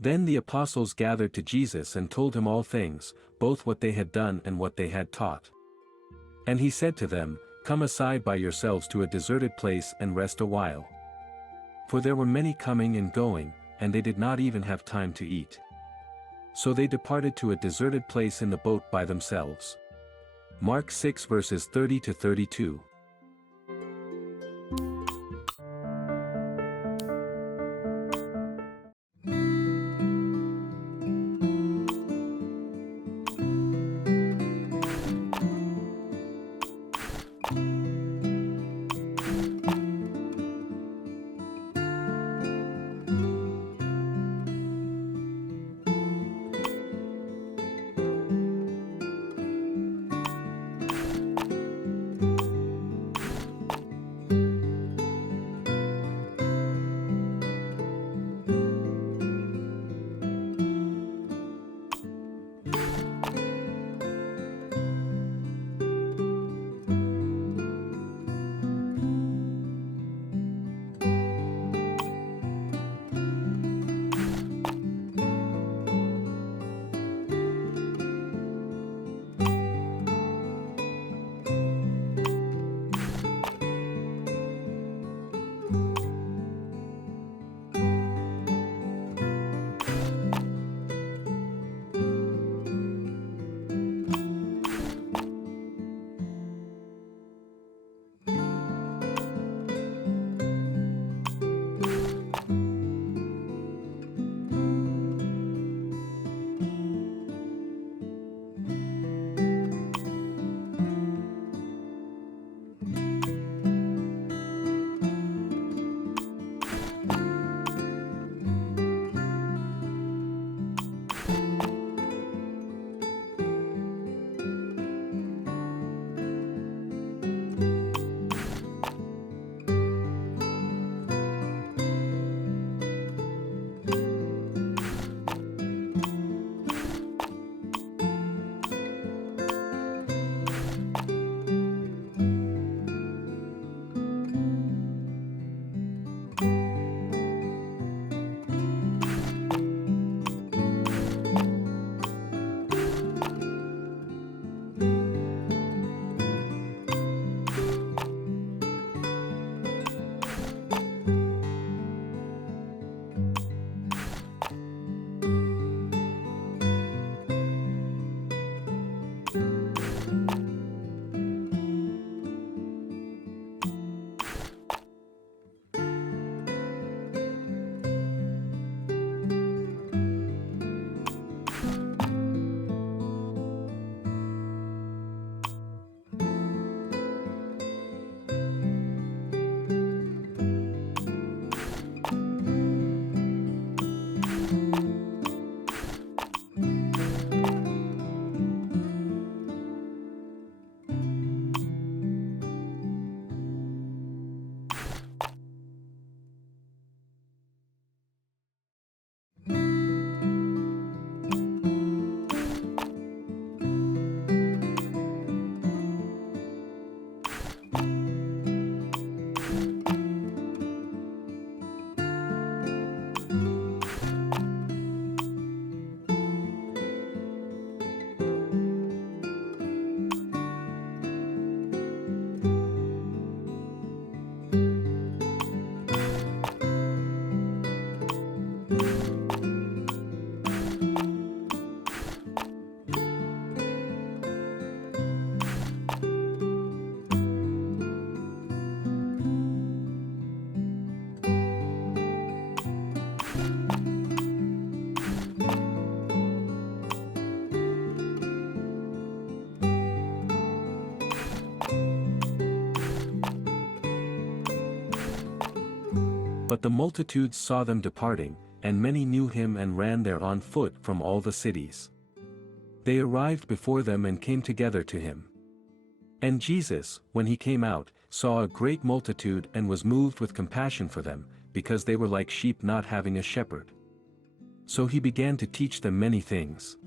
Then the apostles gathered to Jesus and told him all things, both what they had done and what they had taught. And he said to them, "Come aside by yourselves to a deserted place and rest a while." For there were many coming and going, and they did not even have time to eat. So they departed to a deserted place in the boat by themselves. Mark 6 verses 30 to 32. But the multitudes saw them departing, and many knew him and ran there on foot from all the cities. They arrived before them and came together to him. And Jesus, when he came out, saw a great multitude and was moved with compassion for them, because they were like sheep not having a shepherd. So he began to teach them many things.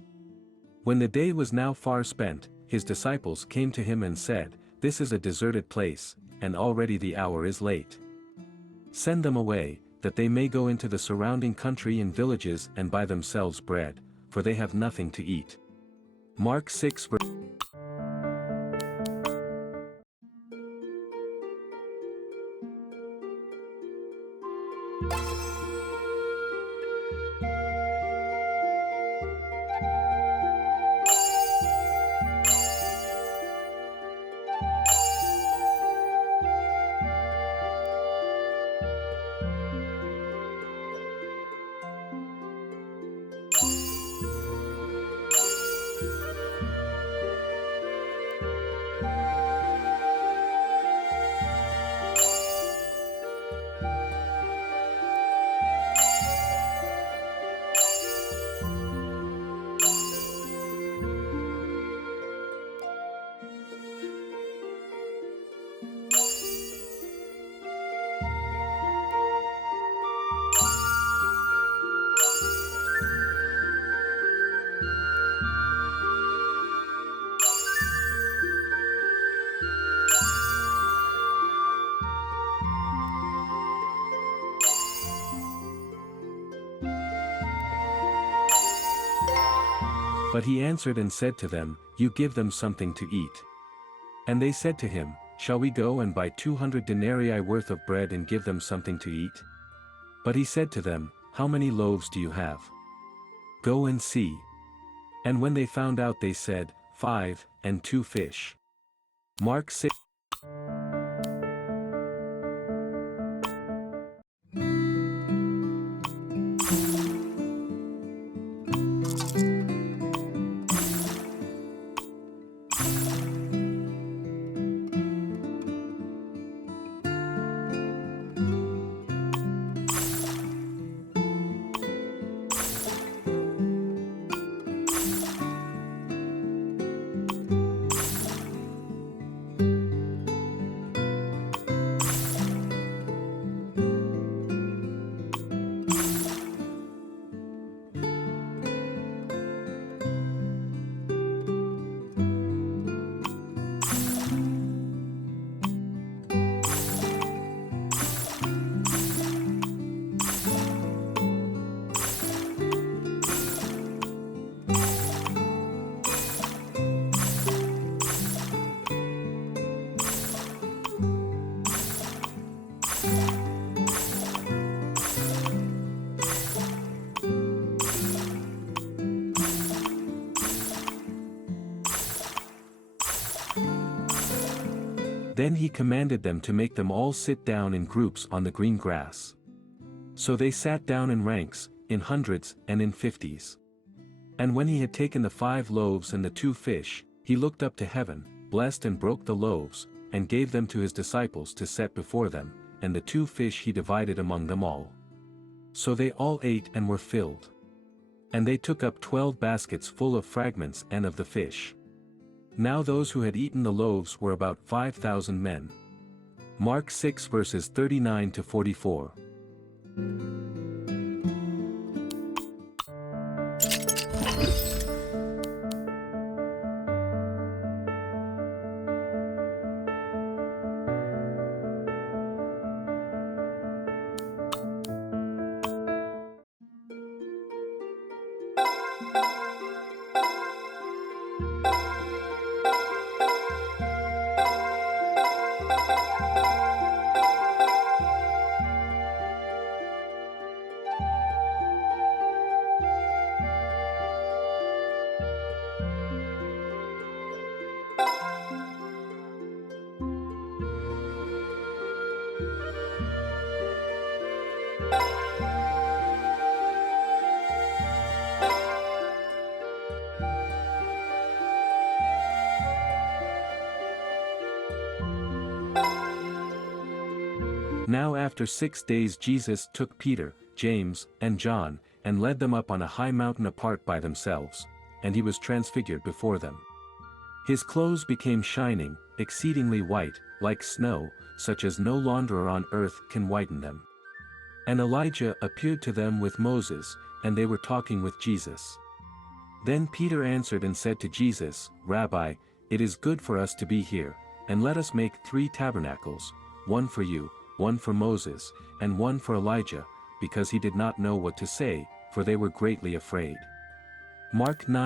When the day was now far spent, his disciples came to him and said, "This is a deserted place, and already the hour is late. Send them away, that they may go into the surrounding country and villages and buy themselves bread, for they have nothing to eat. Mark 6 verse But he answered and said to them, You give them something to eat. And they said to him, Shall we go and buy 200 denarii worth of bread and give them something to eat? But he said to them, How many loaves do you have? Go and see. And when they found out they said, 5, and 2 fish. Mark 6. Then he commanded them to make them all sit down in groups on the green grass. So they sat down in ranks, in hundreds and in 50s. And when he had taken the 5 loaves and the 2 fish, he looked up to heaven, blessed and broke the loaves, and gave them to his disciples to set before them, and the 2 fish he divided among them all. So they all ate and were filled. And they took up 12 baskets full of fragments and of the fish. Now those who had eaten the loaves were about 5,000 men. Mark 6 verses 39 to 44. Now after 6 days Jesus took Peter, James, and John, and led them up on a high mountain apart by themselves, and he was transfigured before them. His clothes became shining, exceedingly white, like snow, such as no launderer on earth can whiten them. And Elijah appeared to them with Moses, and they were talking with Jesus. Then Peter answered and said to Jesus, Rabbi, it is good for us to be here, and let us make 3 tabernacles, one for you, one for Moses, and one for Elijah, because he did not know what to say, for they were greatly afraid. Mark 9.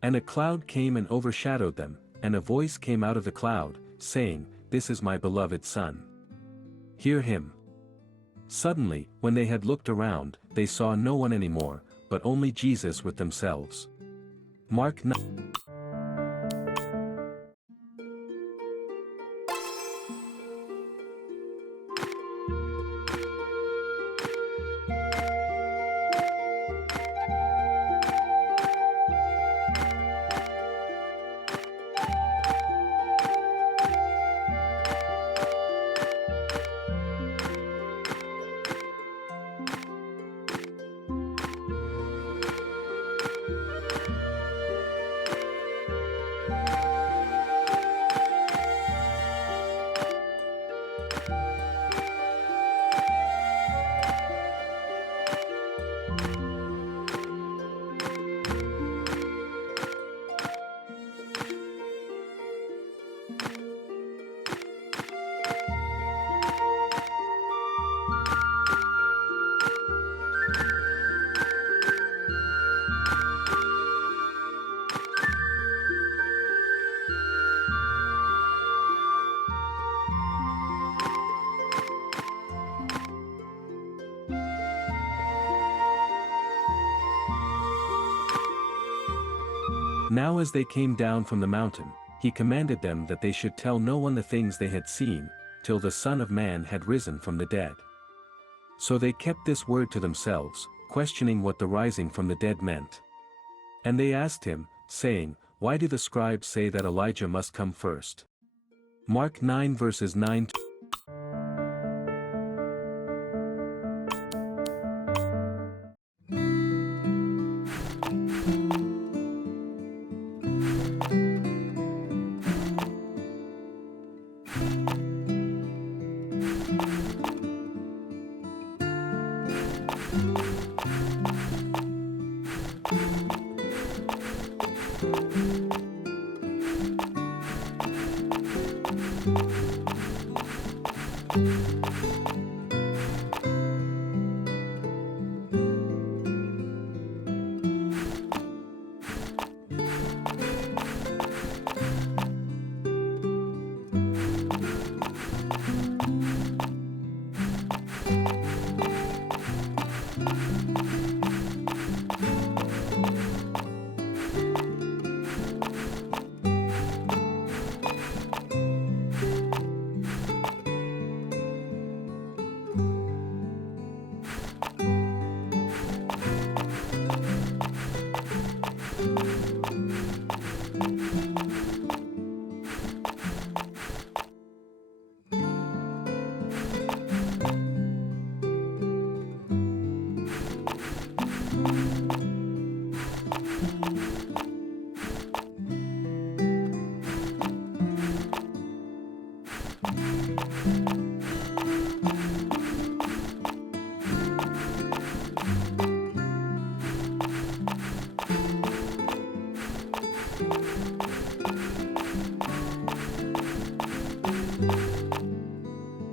And a cloud came and overshadowed them, and a voice came out of the cloud, saying, "This is my beloved Son. Hear him." Suddenly, when they had looked around, they saw no one anymore, but only Jesus with themselves. Mark 9. Now as they came down from the mountain, he commanded them that they should tell no one the things they had seen, till the Son of Man had risen from the dead. So they kept this word to themselves, questioning what the rising from the dead meant. And they asked him, saying, "Why do the scribes say that Elijah must come first?" Mark 9 verses 9 to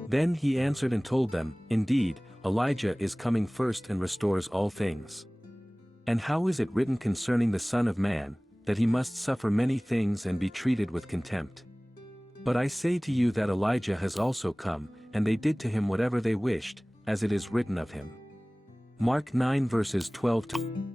Then he answered and told them, Indeed, Elijah is coming first and restores all things. And how is it written concerning the Son of Man, that he must suffer many things and be treated with contempt? But I say to you that Elijah has also come, and they did to him whatever they wished, as it is written of him. Mark 9 verses 12 to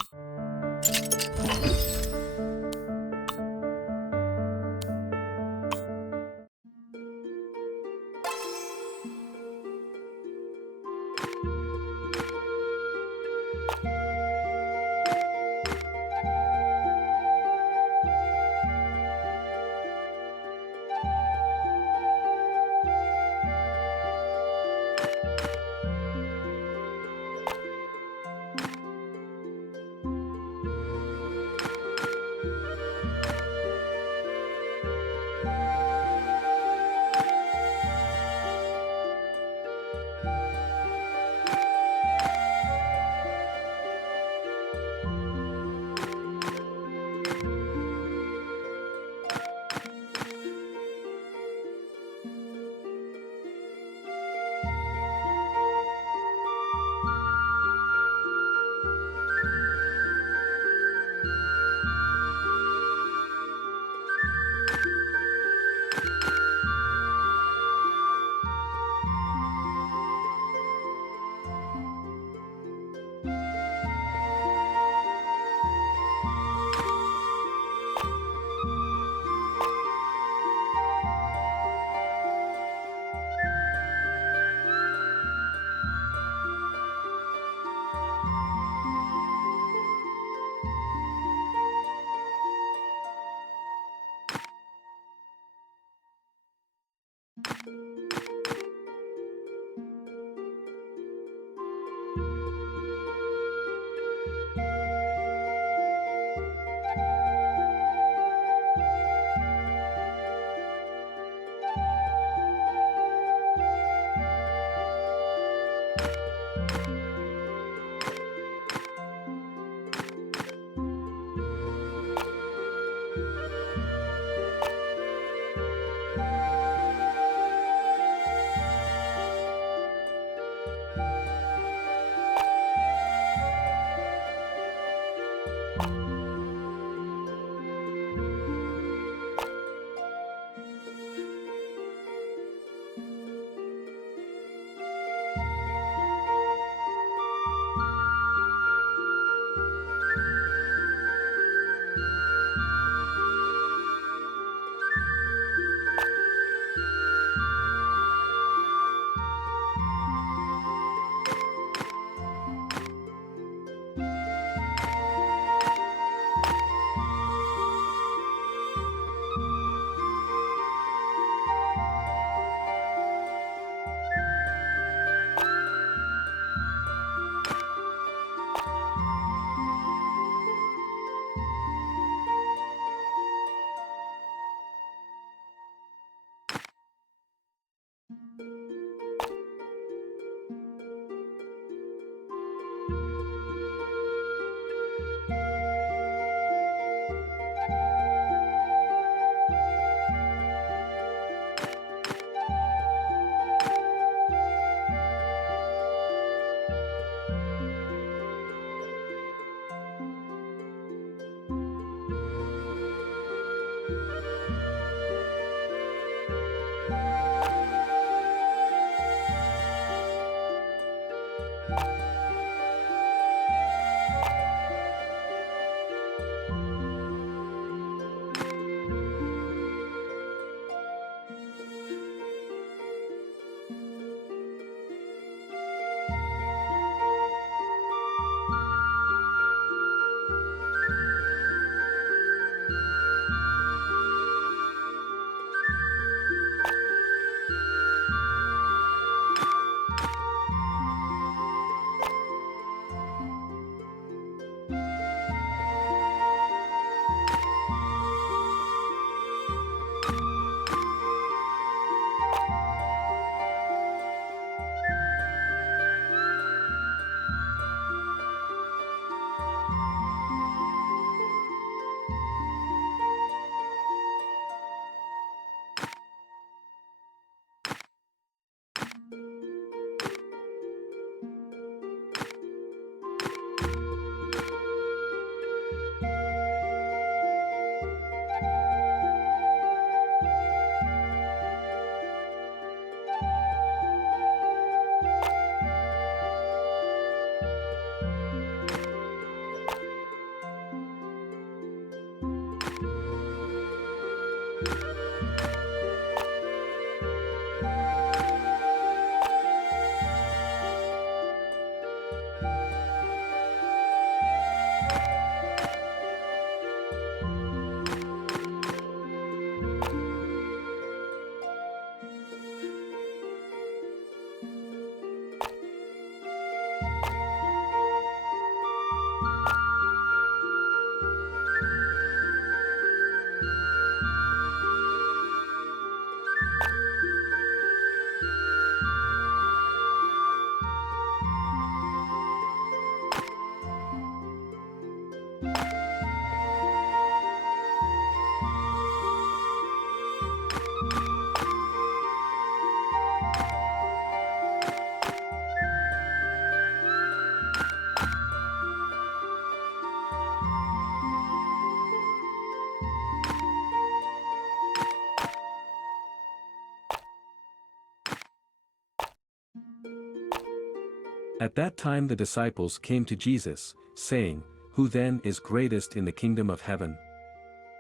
At that time the disciples came to Jesus, saying, "Who then is greatest in the kingdom of heaven?"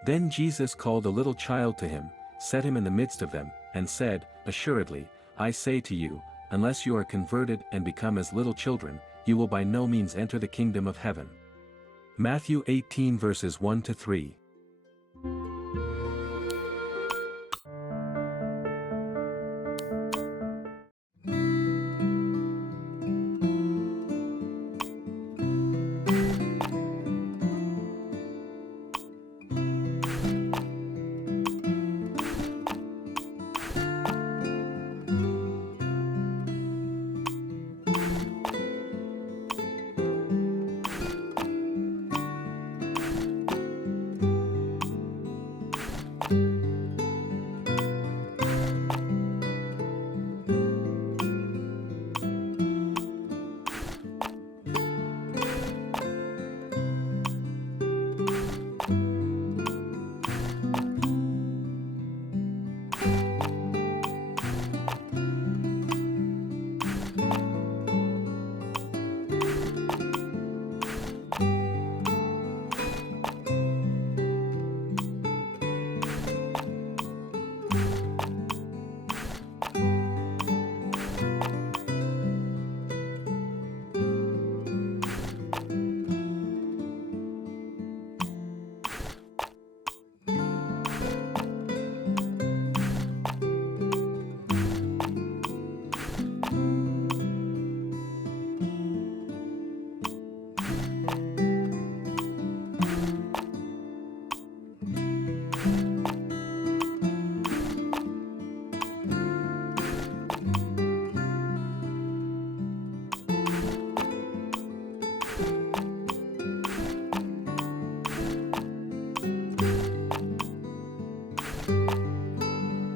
Then Jesus called a little child to him, set him in the midst of them, and said, "Assuredly, I say to you, unless you are converted and become as little children, you will by no means enter the kingdom of heaven." Matthew 18 verses 1-3.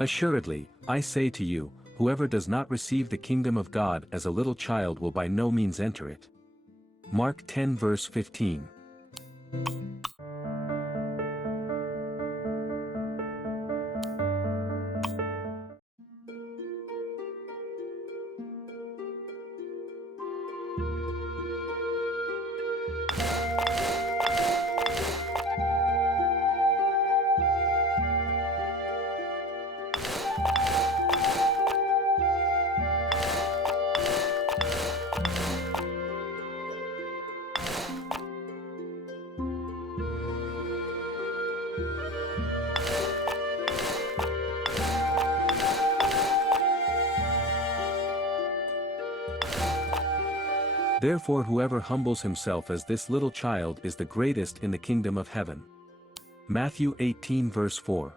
Assuredly, I say to you, whoever does not receive the kingdom of God as a little child will by no means enter it. Mark 10 verse 15. Therefore whoever humbles himself as this little child is the greatest in the kingdom of heaven. Matthew 18 verse 4.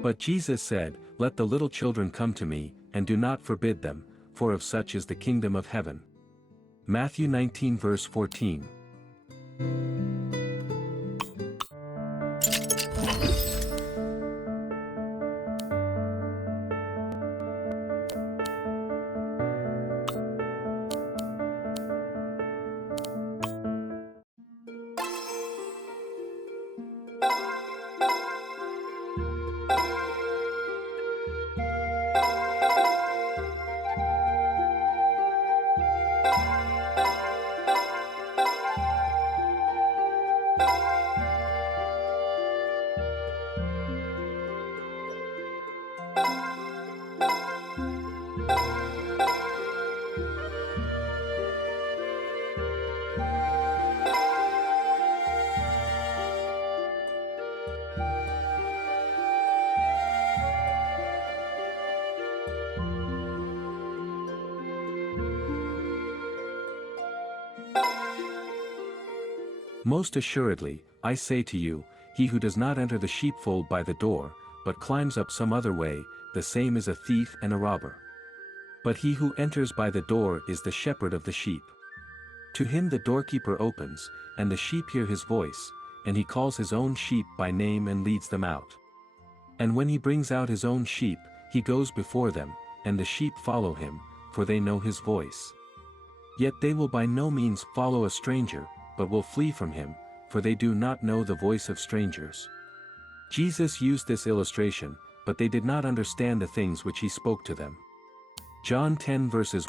But Jesus said, "Let the little children come to me, and do not forbid them, for of such is the kingdom of heaven." Matthew 19 verse 14. Most assuredly, I say to you, he who does not enter the sheepfold by the door, but climbs up some other way, the same is a thief and a robber. But he who enters by the door is the shepherd of the sheep. To him the doorkeeper opens, and the sheep hear his voice, and he calls his own sheep by name and leads them out. And when he brings out his own sheep, he goes before them, and the sheep follow him, for they know his voice. Yet they will by no means follow a stranger, but will flee from him, for they do not know the voice of strangers. Jesus used this illustration, but they did not understand the things which he spoke to them. John 10 verses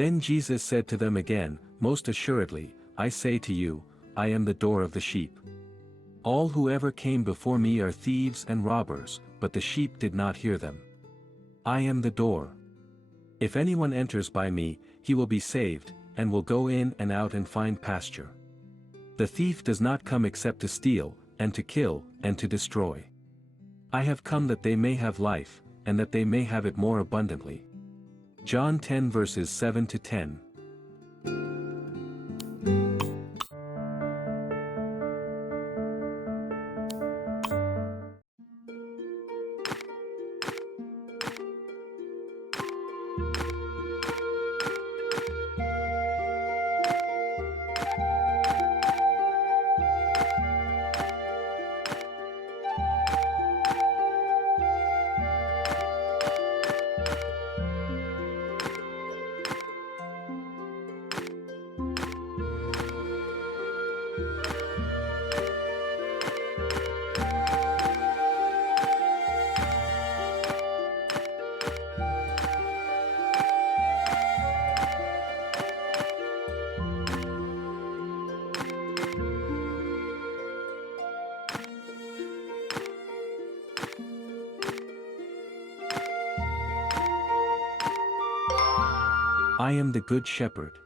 Then Jesus said to them again, "Most assuredly, I say to you, I am the door of the sheep. All who ever came before me are thieves and robbers, but the sheep did not hear them. I am the door. If anyone enters by me, he will be saved, and will go in and out and find pasture. The thief does not come except to steal, and to kill, and to destroy. I have come that they may have life, and that they may have it more abundantly." John 10 verses 7 to 10. I am the good shepherd.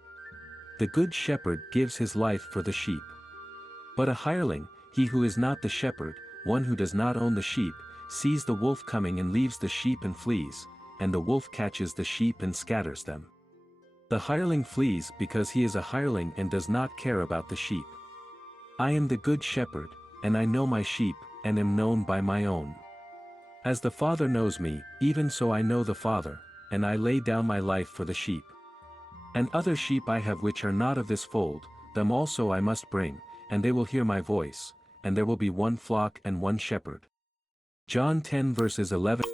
The good shepherd gives his life for the sheep. But a hireling, he who is not the shepherd, one who does not own the sheep, sees the wolf coming and leaves the sheep and flees, and the wolf catches the sheep and scatters them. The hireling flees because he is a hireling and does not care about the sheep. I am the good shepherd, and I know my sheep, and am known by my own. As the Father knows me, even so I know the Father, and I lay down my life for the sheep. And other sheep I have which are not of this fold, them also I must bring, and they will hear my voice, and there will be one flock and one shepherd. John 10 verses 11.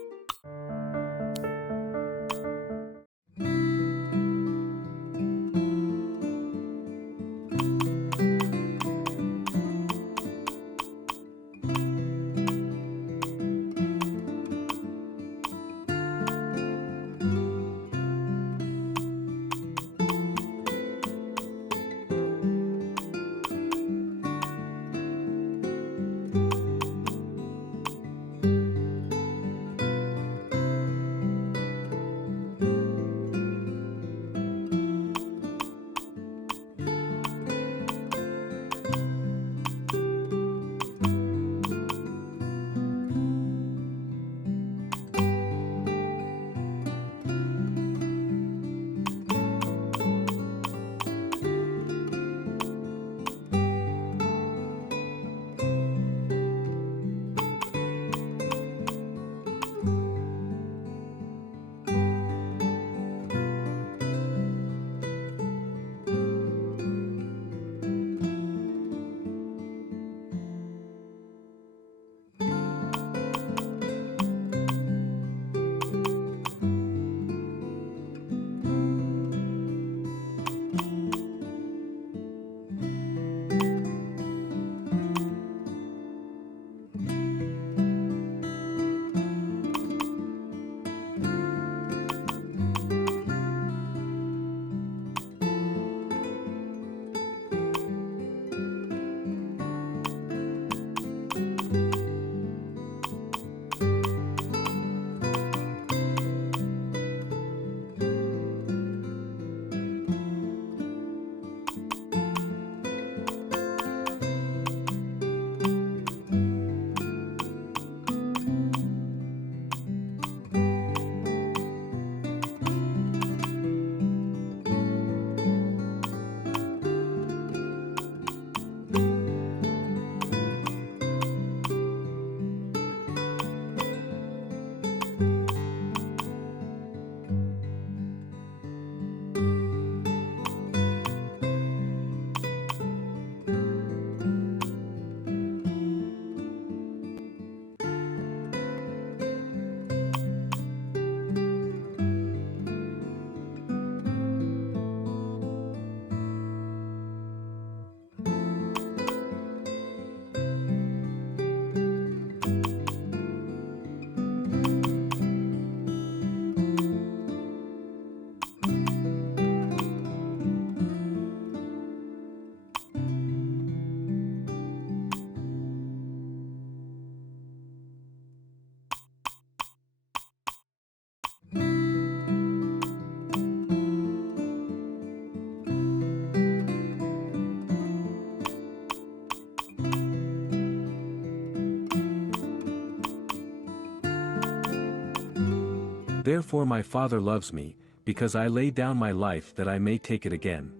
Therefore my Father loves me, because I lay down my life that I may take it again.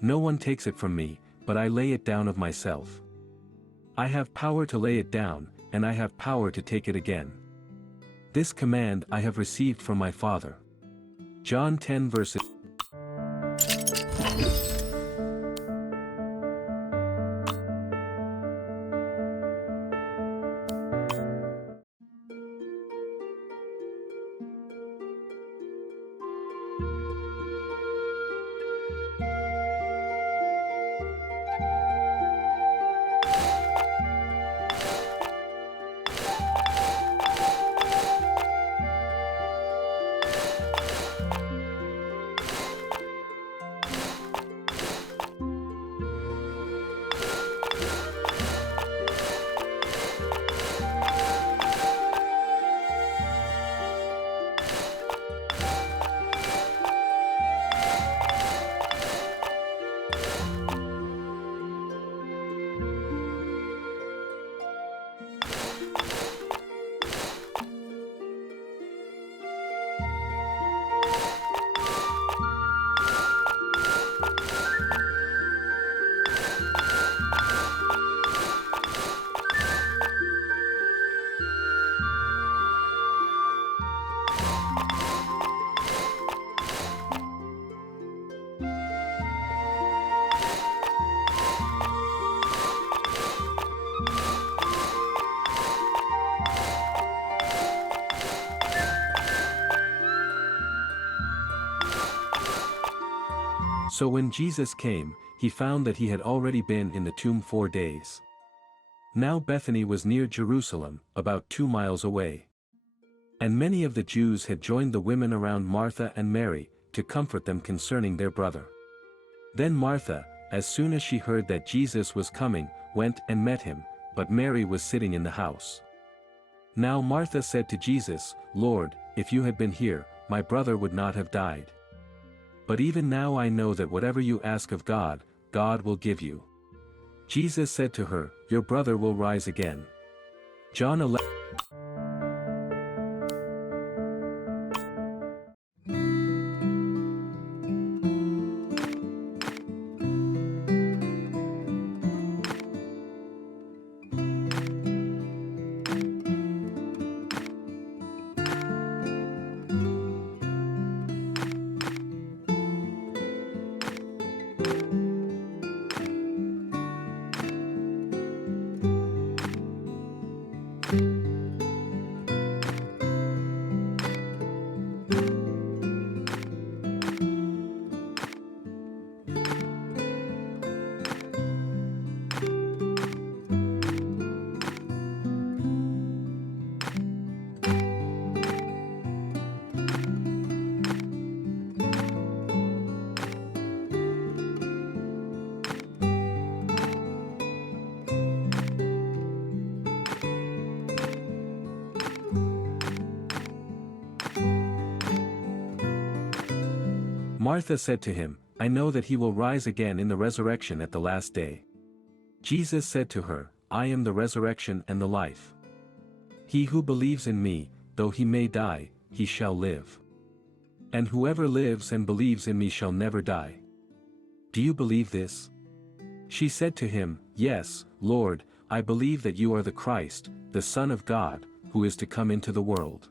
No one takes it from me, but I lay it down of myself. I have power to lay it down, and I have power to take it again. This command I have received from my Father. John 10 verses. So when Jesus came, he found that he had already been in the tomb 4 days. Now Bethany was near Jerusalem, about 2 miles away. And many of the Jews had joined the women around Martha and Mary, to comfort them concerning their brother. Then Martha, as soon as she heard that Jesus was coming, went and met him, but Mary was sitting in the house. Now Martha said to Jesus, Lord, if you had been here, my brother would not have died. But even now I know that whatever you ask of God, God will give you. Jesus said to her, Your brother will rise again. John 11. Martha said to him, I know that he will rise again in the resurrection at the last day. Jesus said to her, I am the resurrection and the life. He who believes in me, though he may die, he shall live. And whoever lives and believes in me shall never die. Do you believe this? She said to him, Yes, Lord, I believe that you are the Christ, the Son of God, who is to come into the world.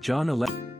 John 11.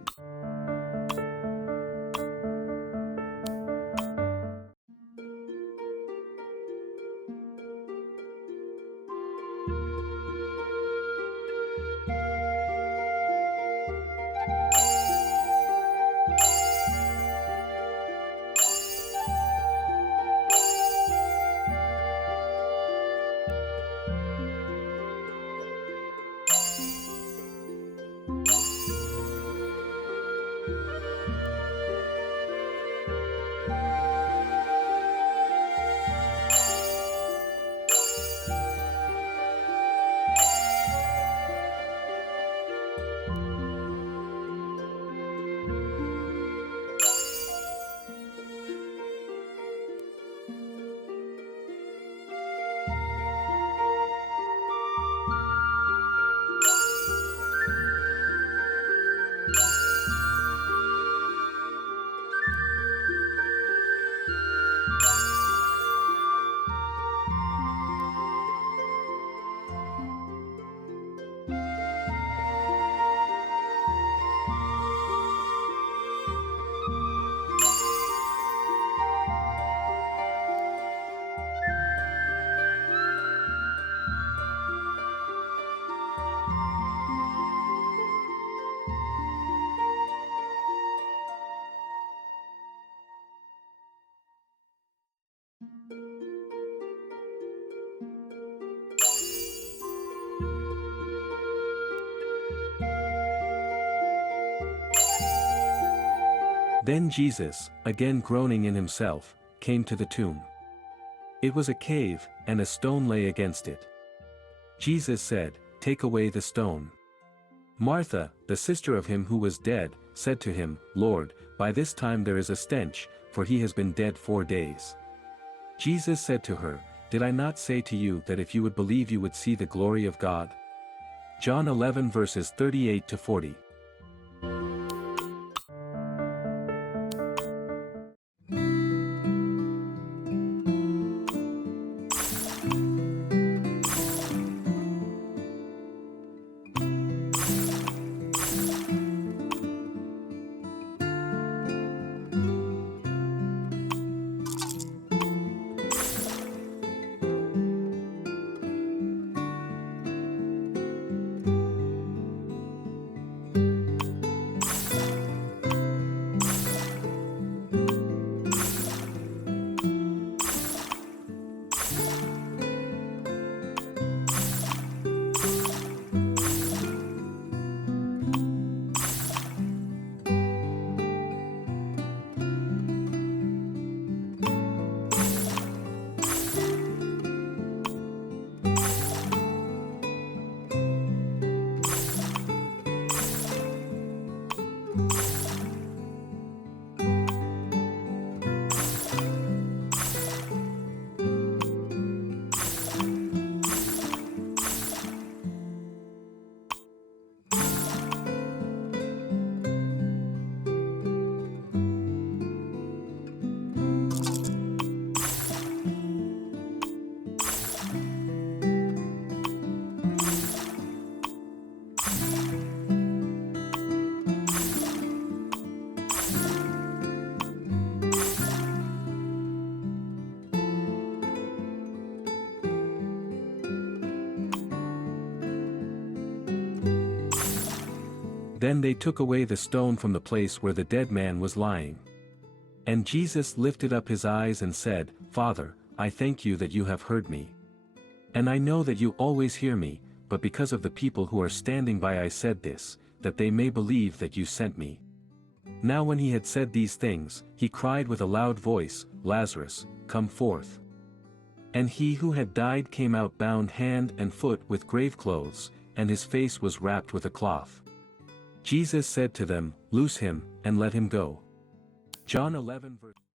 Then Jesus, again groaning in himself, came to the tomb. It was a cave, and a stone lay against it. Jesus said, Take away the stone. Martha, the sister of him who was dead, said to him, Lord, by this time there is a stench, for he has been dead 4 days. Jesus said to her, Did I not say to you that if you would believe you would see the glory of God? John 11 verses 38 to 40. Then they took away the stone from the place where the dead man was lying. And Jesus lifted up his eyes and said, Father, I thank you that you have heard me. And I know that you always hear me, but because of the people who are standing by I said this, that they may believe that you sent me. Now when he had said these things, he cried with a loud voice, Lazarus, come forth. And he who had died came out bound hand and foot with grave clothes, and his face was wrapped with a cloth. Jesus said to them, Loose him, and let him go. John 11 verse